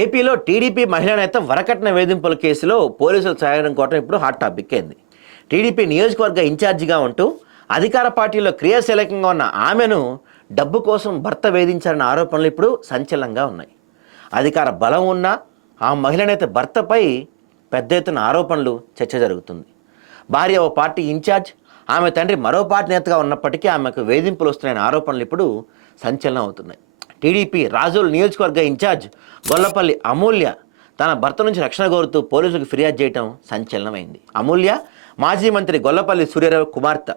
ఏపీలో టీడీపీ మహిళా నేత వరకట్న వేధింపుల కేసులో పోలీసులు సాయం కోటం ఇప్పుడు హాట్ టాపిక్ అయింది. టీడీపీ నియోజకవర్గ ఇన్ఛార్జిగా ఉంటూ అధికార పార్టీలో క్రియాశీలకంగా ఉన్న ఆమెను డబ్బు కోసం భర్త వేధించారన్న ఆరోపణలు ఇప్పుడు సంచలనంగా ఉన్నాయి. అధికార బలం ఉన్న ఆ మహిళ నేత భర్తపై పెద్ద ఎత్తున ఆరోపణలు చర్చ జరుగుతుంది. భార్య ఓ పార్టీ ఇన్ఛార్జ్ ఆమె తండ్రి మరో పార్టీ నేతగా ఉన్నప్పటికీ ఆమెకు వేధింపులు వస్తున్నాయన్న ఆరోపణలు ఇప్పుడు సంచలనం అవుతున్నాయి. టీడీపీ రాజోల్ నియోజకవర్గ ఇన్ఛార్జ్ గొల్లపల్లి అమూల్య తన భర్త నుంచి రక్షణ కోరుతూ పోలీసులకు ఫిర్యాదు చేయడం సంచలనమైంది. అమూల్య మాజీ మంత్రి గొల్లపల్లి సూర్యారావు కుమార్తె.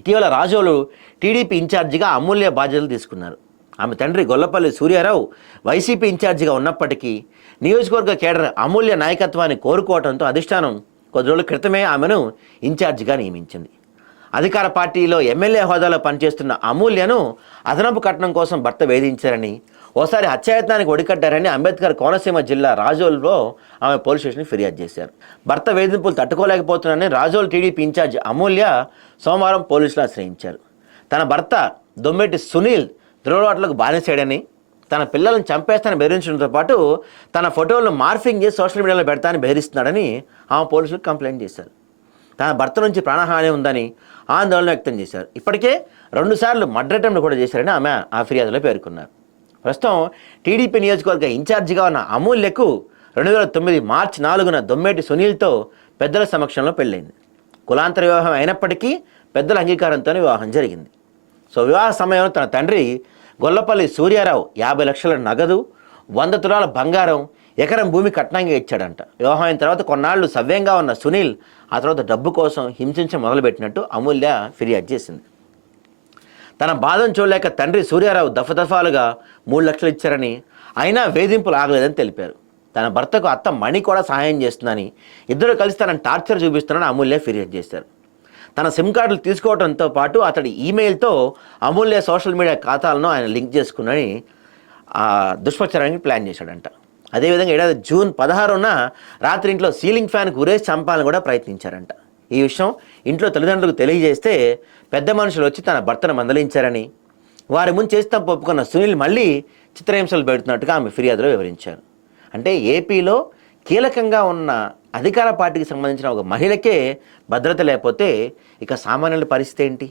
ఇటీవల రాజోలు టీడీపీ ఇన్ఛార్జిగా అమూల్య బాధ్యతలు తీసుకున్నారు. ఆమె తండ్రి గొల్లపల్లి సూర్యారావు వైసీపీ ఇన్ఛార్జిగా ఉన్నప్పటికీ నియోజకవర్గ కేడర్ అమూల్య నాయకత్వాన్ని కోరుకోవడంతో అధిష్టానం కొద్ది రోజుల క్రితమే ఆమెను ఇన్ఛార్జిగా నియమించింది. అధికార పార్టీలో ఎమ్మెల్యే హోదాలో పనిచేస్తున్న అమూల్యను అదనపు కట్నం కోసం భర్త వేధించారని ఓసారి హత్యాయత్నానికి ఒడికట్టారని అంబేద్కర్ కోనసీమ జిల్లా రాజోల్లో ఆమె పోలీస్ స్టేషన్కి ఫిర్యాదు చేశారు. భర్త వేధింపులు తట్టుకోలేకపోతున్నారని రాజోల్ టీడీపీ ఇన్ఛార్జ్ అమూల్య సోమవారం పోలీసులు ఆశ్రయించారు. తన భర్త దొమ్మెటి సునీల్ దురలవాట్లకు బానిసాడని తన పిల్లలను చంపేస్తానని బెదిరించడంతో పాటు తన ఫోటోలను మార్ఫింగ్ చేసి సోషల్ మీడియాలో పెడతానని బెదిరిస్తున్నాడని ఆమె పోలీసులకు కంప్లైంట్ చేశారు. తన భర్త నుంచి ప్రాణహాని ఉందని ఆందోళన వ్యక్తం చేశారు. ఇప్పటికే రెండుసార్లు మర్డర్ కూడా చేశారని ఆమె ఆ ఫిర్యాదులో పేర్కొన్నారు. ప్రస్తుతం టీడీపీ నియోజకవర్గ ఇన్ఛార్జిగా ఉన్న అమూల్యకు రెండు వేల తొమ్మిది మార్చి నాలుగున దొమ్మేటి సునీల్తో పెద్దల సమక్షంలో పెళ్ళైంది. కులాంతర వివాహం అయినప్పటికీ పెద్దల అంగీకారంతోనే వివాహం జరిగింది. సో వివాహ సమయంలో తన తండ్రి గొల్లపల్లి సూర్యారావు యాభై లక్షల నగదు వంద తులాల బంగారం ఎకరం భూమి కట్నంగా ఇచ్చాడంట. వివాహం తర్వాత కొన్నాళ్ళు సవ్యంగా ఉన్న సునీల్ ఆ తర్వాత డబ్బు కోసం హింసించ మొదలుపెట్టినట్టు అమూల్య ఫిర్యాదు చేసింది. తన బాధను చూడలేక తండ్రి సూర్యారావు దఫదఫాలుగా మూడు లక్షలు ఇచ్చారని అయినా వేధింపులు ఆగలేదని తెలిపారు. తన భర్తకు అత్త మణి కూడా సహాయం చేస్తుందని ఇద్దరు కలిసి తనను టార్చర్ చూపిస్తున్నారని అమూల్య ఫిర్యాదు చేశారు. తన సిమ్ కార్డులు తీసుకోవడంతో పాటు అతడి ఈమెయిల్తో అమూల్య సోషల్ మీడియా ఖాతాలను ఆయన లింక్ చేసుకున్నని దుష్ప్రచారానికి ప్లాన్ చేశాడంట. అదేవిధంగా ఏడాది జూన్ పదహారున రాత్రి ఇంట్లో సీలింగ్ ఫ్యాన్కు ఉరేసి చంపాలని కూడా ప్రయత్నించారంట. ఈ విషయం ఇంట్లో తల్లిదండ్రులకు తెలియజేస్తే పెద్ద మనుషులు వచ్చి తన భర్తను మందలించారని. వారి ముందు చేసి తప్పు ఒప్పుకున్న సునీల్ మళ్ళీ చిత్రహింసలు పెడుతున్నట్టుగా ఆమె ఫిర్యాదులో వివరించారు. అంటే ఏపీలో కీలకంగా ఉన్న అధికార పార్టీకి సంబంధించిన ఒక మహిళకే భద్రత లేకపోతే ఇక సామాన్యుల పరిస్థితి ఏంటి?